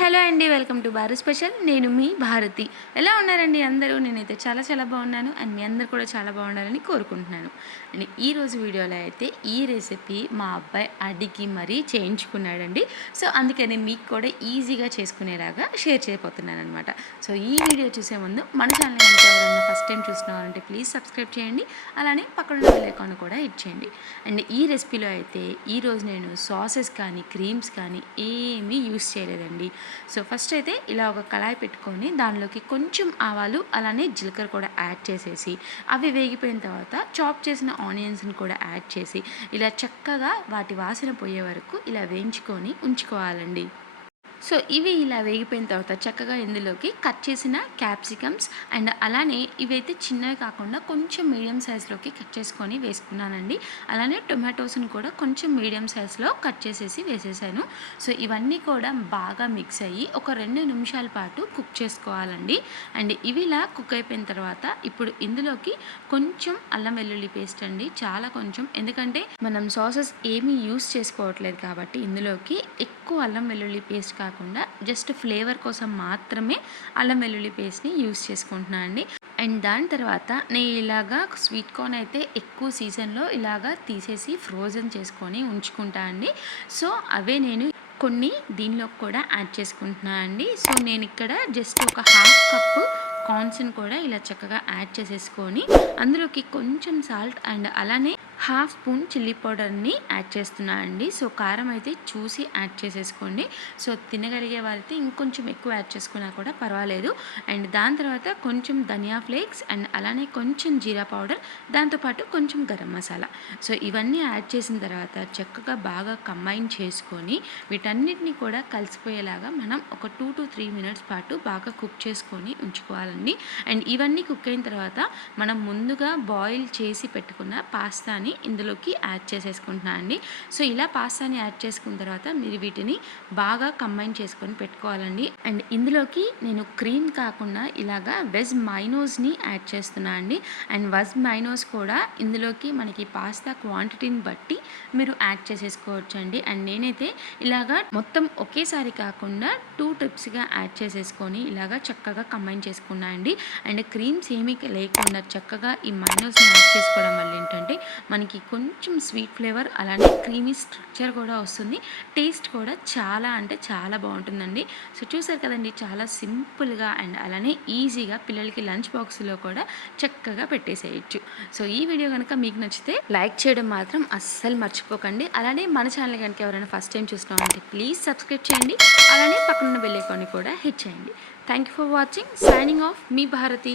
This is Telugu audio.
హలో అండి వెల్కమ్ టు భారత్ స్పెషల్. నేను మీ భారతి. ఎలా ఉన్నారండి అందరూ? నేనైతే చాలా చాలా బాగున్నాను అండ్ మీ అందరు కూడా చాలా బాగుండాలని కోరుకుంటున్నాను. అండ్ ఈరోజు వీడియోలో అయితే ఈ రెసిపీ మా అబ్బాయి అడిగి మరీ చేయించుకున్నాడండి. సో అందుకని మీకు కూడా ఈజీగా చేసుకునేలాగా షేర్ చేయబోతున్నాను అనమాట సో ఈ వీడియో చూసే ముందు మన ఛానల్ కనుక ఎవరైనా ఫస్ట్ టైం చూస్తున్నారంటే ప్లీజ్ సబ్స్క్రైబ్ చేయండి. అలానే పక్కన బెల్ ఐకాన్ కూడా ఇచ్చేయండి అండ్ ఈ రెసిపీలో అయితే ఈరోజు నేను సాసెస్ కానీ క్రీమ్స్ కానీ ఏమీ యూస్ చేయలేదండి. సో ఫస్ట్ అయితే ఇలా ఒక కళాయి పెట్టుకొని దానిలోకి కొంచెం ఆవాలు అలానే జీలకర్ర కూడా యాడ్ చేసేసి అవి వేగిపోయిన తర్వాత చాప్ చేసిన ఆనియన్స్ని కూడా యాడ్ చేసి ఇలా చక్కగా వాటి వాసన పోయే వరకు ఇలా వేయించుకొని ఉంచుకోవాలండి. సో ఇవి ఇలా వేగిపోయిన తర్వాత చక్కగా ఇందులోకి కట్ చేసిన క్యాప్సికమ్స్ అండ్ అలానే ఇవైతే చిన్నవి కాకుండా కొంచెం మీడియం సైజులోకి కట్ చేసుకొని వేసుకున్నానండి. అలానే టొమాటోస్ని కూడా కొంచెం మీడియం సైజులో కట్ చేసేసి వేసేసాను. సో ఇవన్నీ కూడా బాగా మిక్స్ అయ్యి ఒక రెండు నిమిషాల పాటు కుక్ చేసుకోవాలండి. అండ్ ఇవి ఇలా కుక్ అయిపోయిన తర్వాత ఇప్పుడు ఇందులోకి కొంచెం అల్లం వెల్లుల్లి పేస్ట్ అండి. చాలా కొంచెం. ఎందుకంటే మనం సాసెస్ ఏమీ యూస్ చేసుకోవట్లేదు కాబట్టి ఇందులోకి ఎక్కువ అల్లం వెల్లుల్లి పేస్ట్ కాకుండా జస్ట్ ఫ్లేవర్ కోసం మాత్రమే అల్లం వెల్లుల్లి పేస్ట్ని యూస్ చేసుకుంటున్నాను అండి. అండ్ దాని తర్వాత నేను ఇలాగా స్వీట్ కార్న్ అయితే ఎక్కువ సీజన్లో ఇలాగా తీసేసి ఫ్రోజన్ చేసుకొని ఉంచుకుంటా అండి. సో అవే నేను కొన్ని దీనిలోకి కూడా యాడ్ చేసుకుంటున్నాను అండి. సో నేను ఇక్కడ జస్ట్ ఒక హాఫ్ కప్పు కార్న్స్ని కూడా ఇలా చక్కగా యాడ్ చేసేసుకొని అందులోకి కొంచెం సాల్ట్ అండ్ అలానే హాఫ్ స్పూన్ చిల్లీ పౌడర్ని యాడ్ చేస్తున్నా అండి. సో కారం అయితే చూసి యాడ్ చేసేసుకోండి. సో తినగలిగే వారైతే ఇంకొంచెం ఎక్కువ యాడ్ చేసుకున్నా కూడా పర్వాలేదు. అండ్ దాని తర్వాత కొంచెం ధనియా ఫ్లేక్స్ అండ్ అలానే కొంచెం జీరా పౌడర్ దాంతోపాటు కొంచెం గరం మసాలా. సో ఇవన్నీ యాడ్ చేసిన తర్వాత చక్కగా బాగా కంబైన్ చేసుకొని వీటన్నిటిని కూడా కలిసిపోయేలాగా మనం ఒక టూ టు త్రీ మినిట్స్ పాటు బాగా కుక్ చేసుకొని ఉంచుకోవాలండి. అండ్ ఇవన్నీ కుక్ అయిన తర్వాత మనం ముందుగా బాయిల్ చేసి పెట్టుకున్న పాస్తాని ఇందులోకి యాడ్ చేసేసుకుంటున్నాను అండి. సో ఇలా పాస్తాని యాడ్ చేసుకున్న తర్వాత మీరు వీటిని బాగా కంబైన్ చేసుకొని పెట్టుకోవాలండి. అండ్ ఇందులోకి నేను క్రీమ్ కాకుండా ఇలాగా వెజ్ మైనోస్ని యాడ్ చేస్తున్నా అండి. అండ్ వెజ్ మైనోస్ కూడా ఇందులోకి మనకి పాస్తా క్వాంటిటీని బట్టి మీరు యాడ్ చేసేసుకోవచ్చు అండి అండ్ నేనైతే ఇలాగా మొత్తం ఒకేసారి కాకుండా టూ ట్రిప్స్గా యాడ్ చేసేసుకొని ఇలాగా చక్కగా కంబైన్ చేసుకున్నా అండి. అండ్ క్రీమ్స్ ఏమీ లేకుండా చక్కగా ఈ మైనోస్ని యాడ్ చేసుకోవడం వల్ల మనకి కొంచెం స్వీట్ ఫ్లేవర్ అలానే క్రీమీ స్ట్రక్చర్ కూడా వస్తుంది. టేస్ట్ కూడా చాలా అంటే చాలా బాగుంటుందండి. సో చూసారు కదండి చాలా సింపుల్గా అండ్ అలానే ఈజీగా పిల్లలకి లంచ్ బాక్స్లో కూడా చక్కగా పెట్టేసేయచ్చు. సో ఈ వీడియో కనుక మీకు నచ్చితే లైక్ చేయడం మాత్రం అస్సలు మర్చిపోకండి. అలానే మన ఛానల్ కనుక ఎవరైనా ఫస్ట్ టైం చూస్తున్నామంటే ప్లీజ్ సబ్స్క్రైబ్ చేయండి. అలానే పక్కన బెల్ ఐకాన్ని కూడా హిట్ చేయండి. Thank you for watching. Signing off me Bharati.